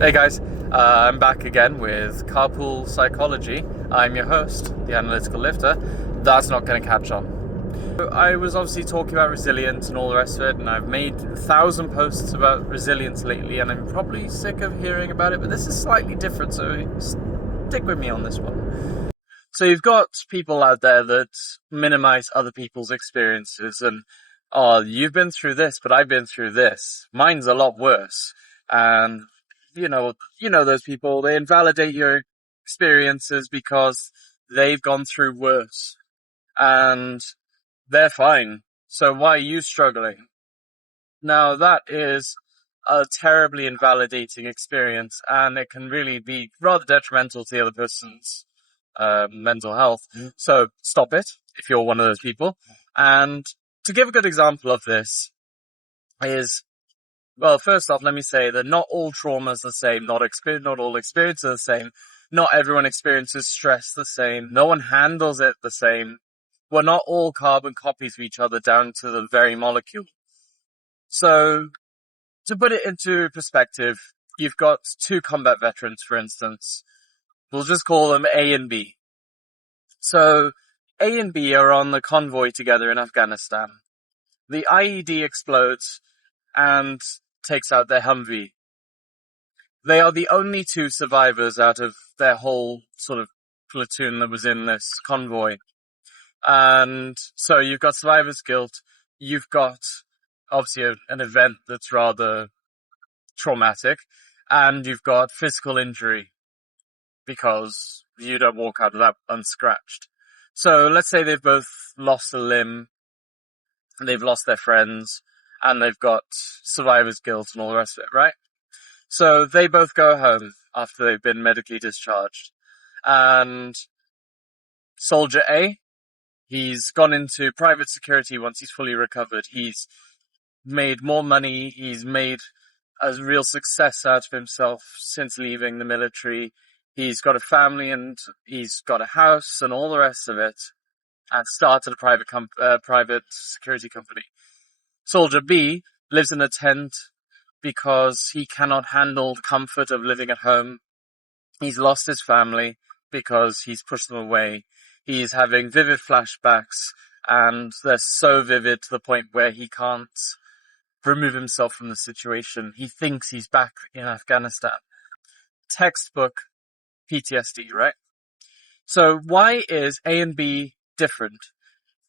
Hey guys, I'm back again with Carpool Psychology. I'm your host, the Analytical Lifter. That's not going to catch on. I was obviously talking about resilience and all the rest of it, and I've made 1,000 posts about resilience lately, and I'm probably sick of hearing about it, but this is slightly different, so stick with me on this one. So you've got people out there that minimize other people's experiences, and, oh, you've been through this, but I've been through this. Mine's a lot worse. And you know those people, they invalidate your experiences because they've gone through worse and they're fine. So why are you struggling? Now that is a terribly invalidating experience, and it can really be rather detrimental to the other person's mental health. So stop it if you're one of those people. And to give a good example of this is, well, first off, let me say that not all trauma is the same. Not all experiences are the same. Not everyone experiences stress the same. No one handles it the same. We're not all carbon copies of each other down to the very molecule. So, to put it into perspective, you've got two combat veterans, for instance. We'll just call them A and B. So, A and B are on the convoy together in Afghanistan. The IED explodes and takes out their Humvee. They are the only two survivors out of their whole sort of platoon that was in this convoy. And so you've got survivor's guilt. You've got obviously an event that's rather traumatic, and you've got physical injury because you don't walk out of that unscratched. So let's say they've both lost a limb, they've lost their friends, and they've got survivor's guilt and all the rest of it, right? So they both go home after they've been medically discharged. And Soldier A, he's gone into private security once he's fully recovered. He's made more money. He's made a real success out of himself since leaving the military. He's got a family and he's got a house and all the rest of it, and started a private security company. Soldier B lives in a tent because he cannot handle the comfort of living at home. He's lost his family because he's pushed them away. He's having vivid flashbacks, and they're so vivid to the point where he can't remove himself from the situation. He thinks he's back in Afghanistan. Textbook PTSD, right? So why is A and B different?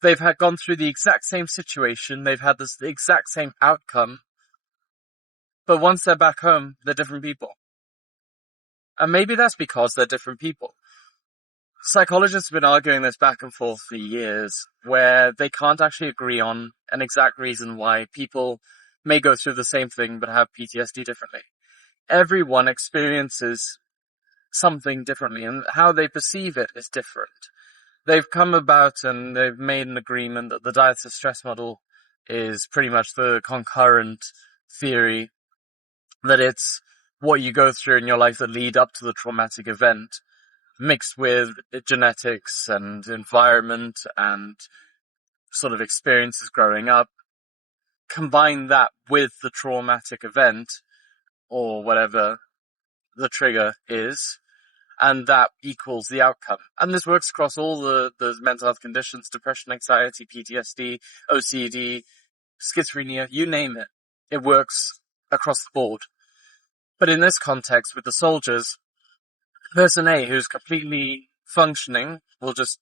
They've gone through the exact same situation. They've had the exact same outcome. But once they're back home, they're different people. And maybe that's because they're different people. Psychologists have been arguing this back and forth for years, where they can't actually agree on an exact reason why people may go through the same thing but have PTSD differently. Everyone experiences something differently, and how they perceive it is different. They've come about and they've made an agreement that the diathesis stress model is pretty much the concurrent theory, that it's what you go through in your life that lead up to the traumatic event, mixed with genetics and environment and sort of experiences growing up. Combine that with the traumatic event, or whatever the trigger is, and that equals the outcome. And this works across all the mental health conditions: depression, anxiety, PTSD, OCD, schizophrenia, you name it. It works across the board. But in this context, with the soldiers, person A, who's completely functioning, will just,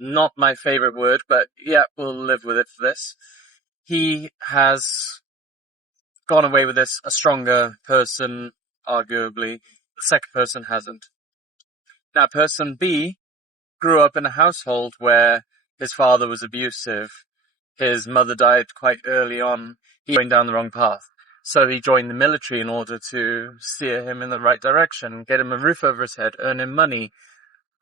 not my favorite word, but yeah, we'll live with it for this. He has gone away with this, a stronger person, arguably. The second person hasn't. Now, person B grew up in a household where his father was abusive. His mother died quite early on. He went down the wrong path. So he joined the military in order to steer him in the right direction, get him a roof over his head, earn him money,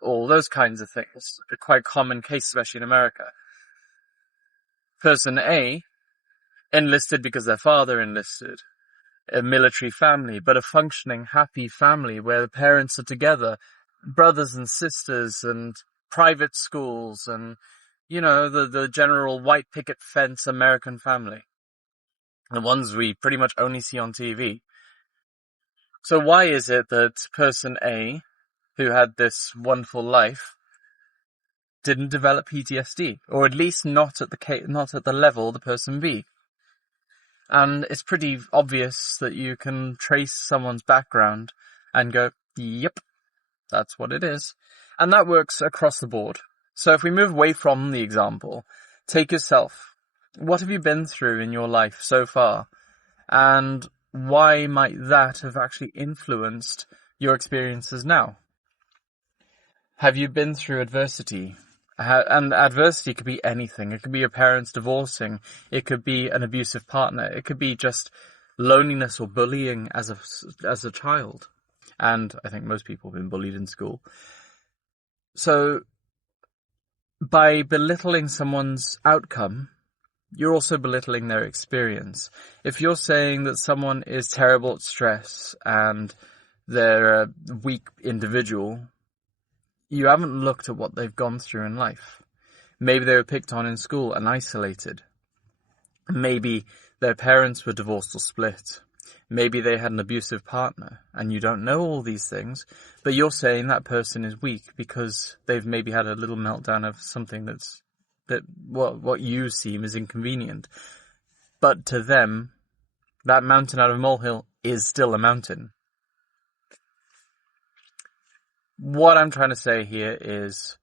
all those kinds of things. A quite common case, especially in America. Person A enlisted because their father enlisted. A military family, but a functioning, happy family where the parents are together, brothers and sisters, and private schools, and, you know, the general white picket fence American family. The ones we pretty much only see on TV. So why is it that person A, who had this wonderful life, didn't develop PTSD, or at least not at the level the person B? And it's pretty obvious that you can trace someone's background and go, yep, that's what it is. And that works across the board. So if we move away from the example, take yourself. What have you been through in your life so far? And why might that have actually influenced your experiences now? Have you been through adversity? And adversity could be anything. It could be your parents divorcing. It could be an abusive partner. It could be just loneliness or bullying as a child. And I think most people have been bullied in school. So by belittling someone's outcome, you're also belittling their experience. If you're saying that someone is terrible at stress and they're a weak individual, you haven't looked at what they've gone through in life. Maybe they were picked on in school and isolated. Maybe their parents were divorced or split. Maybe they had an abusive partner, and you don't know all these things, but you're saying that person is weak because they've maybe had a little meltdown of something that what you seem is inconvenient. But to them, that mountain out of a molehill is still a mountain. What I'm trying to say here is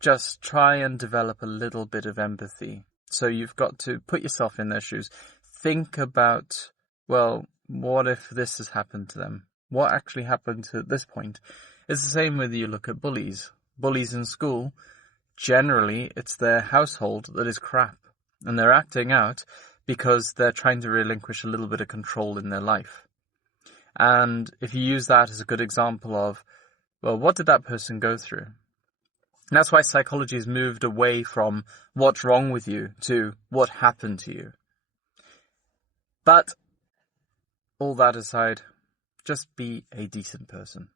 just try and develop a little bit of empathy. So you've got to put yourself in their shoes. Think about, well, what if this has happened to them? What actually happened at this point? It's the same with you look at bullies. Bullies in school, generally it's their household that is crap. And they're acting out because they're trying to relinquish a little bit of control in their life. And if you use that as a good example of, well, what did that person go through? And that's why psychology has moved away from what's wrong with you to what happened to you. But all that aside, just be a decent person.